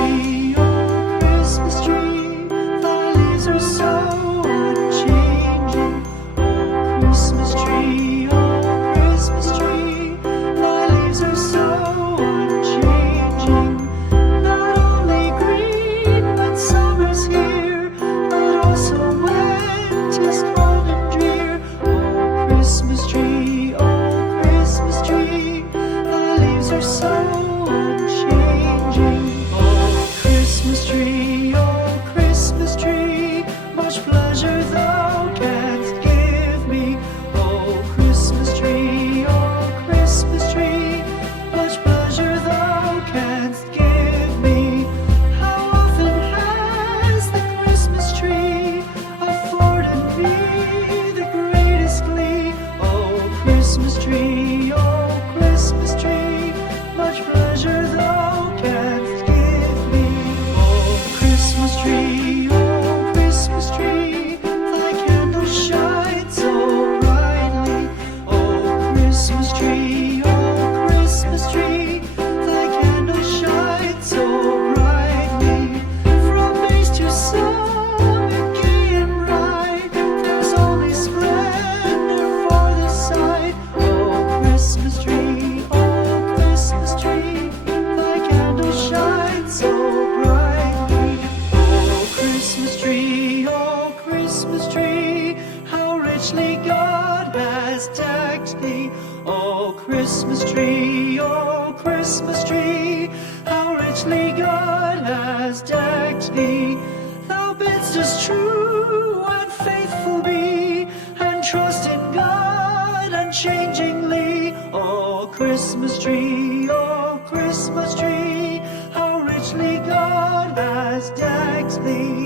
tree, oh Christmas tree, thy leaves are so unchanging. Oh Christmas tree, oh Christmas tree, thy leaves are so unchanging. Not only green when summer's here, but also when 'tis cold and drear. Oh Christmas tree, thy leaves are so unchanging. Oh Christmas tree, much pleasure thou canst give me. Oh Christmas tree, much pleasure thou canst give me. How often has the Christmas tree afforded me the greatest glee? Oh Christmas tree, much pleasure thou canst give me. Oh Christmas tree, thy candles shine so brightly. Oh Christmas tree, thy candles shine so brightly. From base to summit, gay and bright, there's only splendor for the sight. Oh Christmas tree, thy candles shine so brightly. Oh Christmas tree, how richly God has decked thee. Oh Christmas tree, how richly God has decked thee. Thou bidst us true and faithful be, and trust in God unchangingly. Oh Christmas tree, how richly God has decked thee.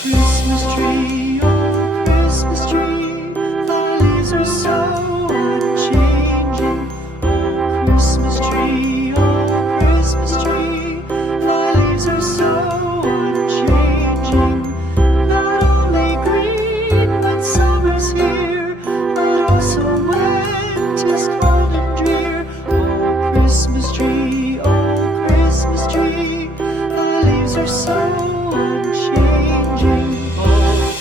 Christmas tree, oh Christmas tree, thy leaves are so unchanging. Oh Christmas tree, thy leaves are so unchanging. Not only green when summer's here, but also when 'tis cold and drear. Oh Christmas tree, thy leaves are so unchanging. Oh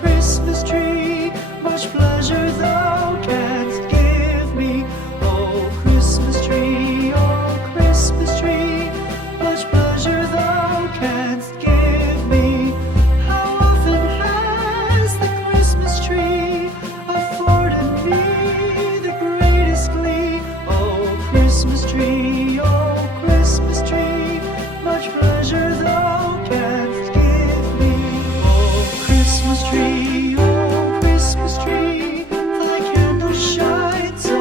Christmas tree, much pleasure thou canst give me. Oh Christmas tree, much pleasure thou canst give me. How often has the Christmas tree afforded me the greatest glee? Oh Christmas tree, much pleasure thou canst give me. Oh Christmas tree, thy candles shine so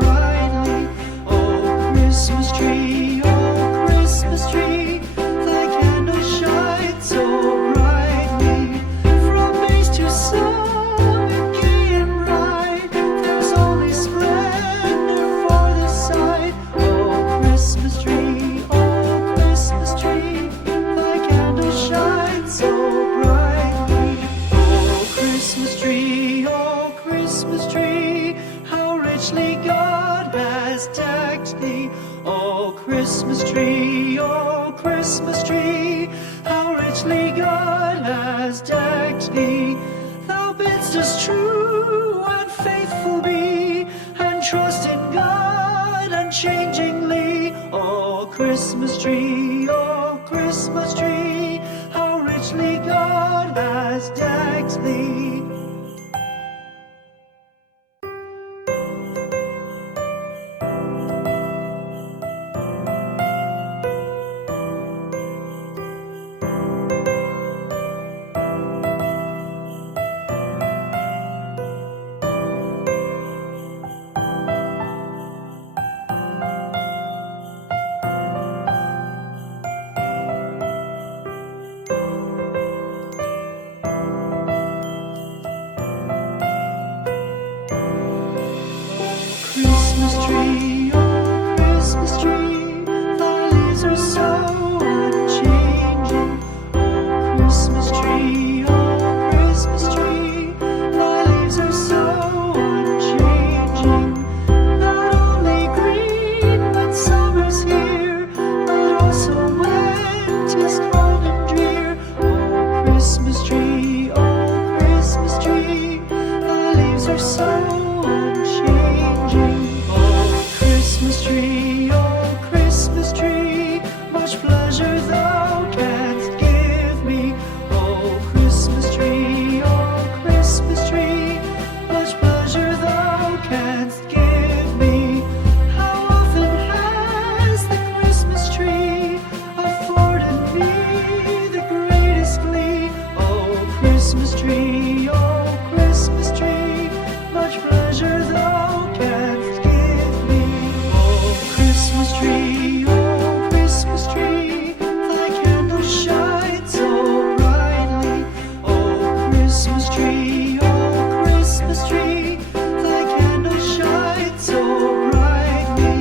brightly. Oh Christmas tree, thy candles shine so brightly. From base to summit, gay and bright, there's only splendor for the sight. Oh Christmas tree, thy candles shine so brightly. Oh Christmas tree, how richly God has decked thee. Oh Christmas tree, how richly God has decked thee. Thou bidst us true and faithful be, and trust in God unchangingly. Oh Christmas tree, how richly God has decked thee. unchanging. Oh, Christmas tree, much pleasure thou canst give me. Oh, Christmas tree, much pleasure thou canst give me. How often has the Christmas tree afforded me the greatest glee? Oh, Christmas tree, much pleasure thou canst give me. Oh, Christmas tree, thy candles shine so brightly. Oh, Christmas tree, thy candles shine so brightly.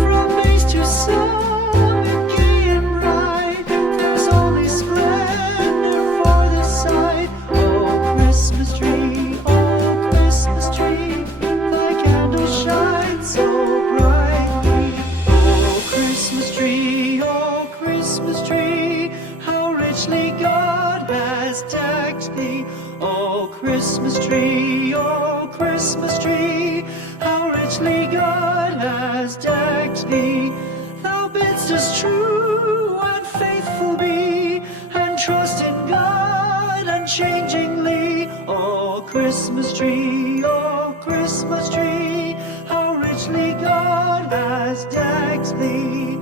From base to summit, gay and bright, there's only splendor for the sight. Oh, Christmas tree, thy candles shine so brightly. Oh, Christmas tree, how richly God has decked thee. Oh, Christmas tree, how richly God has decked thee. Thou bidst us true and faithful be, and trust in God unchangingly. Oh, Christmas tree, how richly God has decked thee.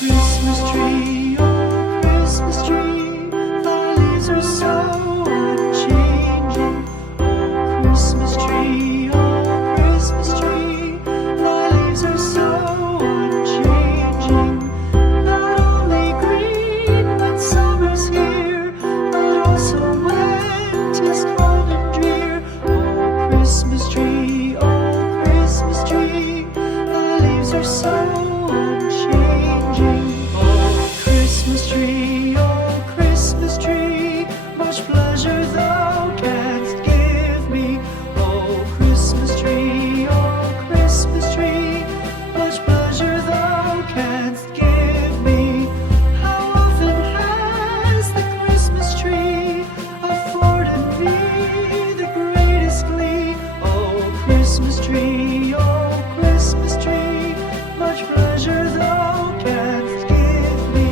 Christmas tree, thy leaves are so unchanging. Oh, Christmas tree, thy leaves are so unchanging. Not only green when summer's here, but also when 'tis cold and drear. Oh, Christmas tree, thy leaves are so unchanging. Oh, Christmas tree, much pleasure thou canst give me. Oh, Christmas tree, much pleasure thou canst give me. How often has the Christmas tree afforded me the greatest glee? Oh, Christmas tree, much pleasure thou canst give me.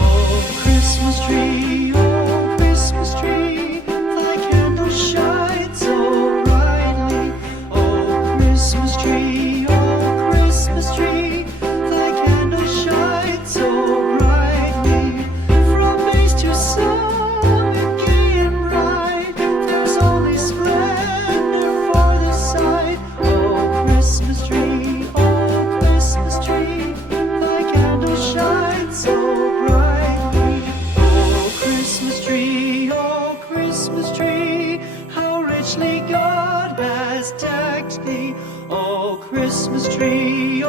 Oh, Christmas tree, thy candles shine so brightly. Oh, Christmas tree, thy candles shine so brightly. From base to summit, gay and bright, there's only splendor for the sight. Oh, Christmas tree, thy candles shine so brightly. Oh, Christmas tree, how richly God has decked thee. Oh, Christmas tree,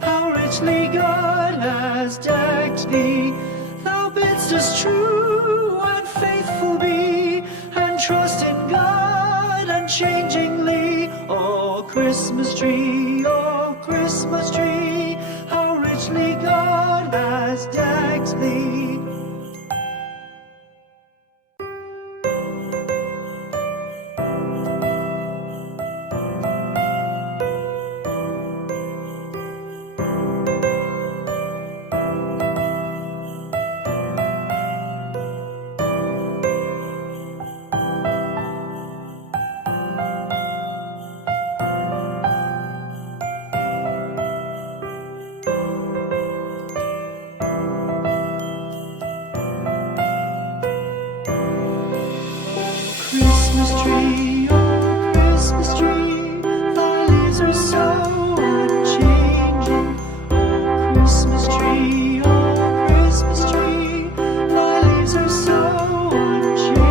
how richly God has decked thee. Thou bidst us true and faithful be, and trust in God unchangingly. Oh, Christmas tree, how richly God has decked thee. Christmas tree, thy leaves are so unchanging.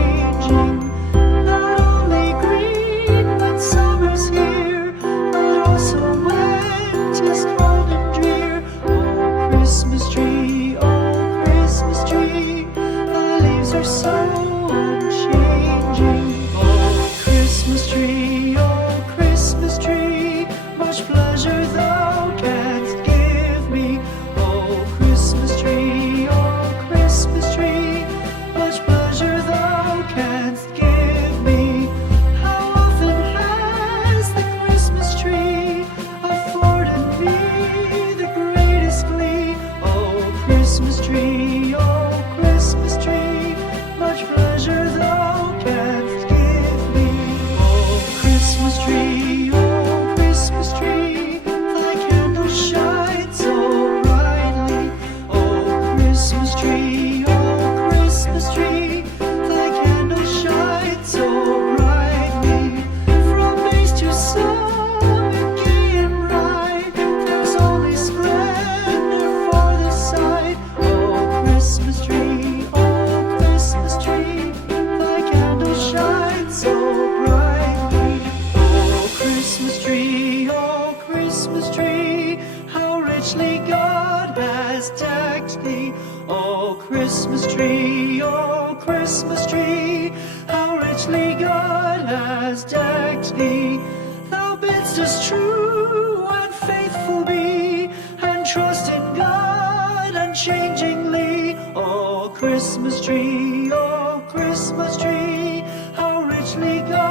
richly God has decked thee. Thou bidst us true and faithful be, and trust in God unchangingly. Oh Christmas tree, how richly God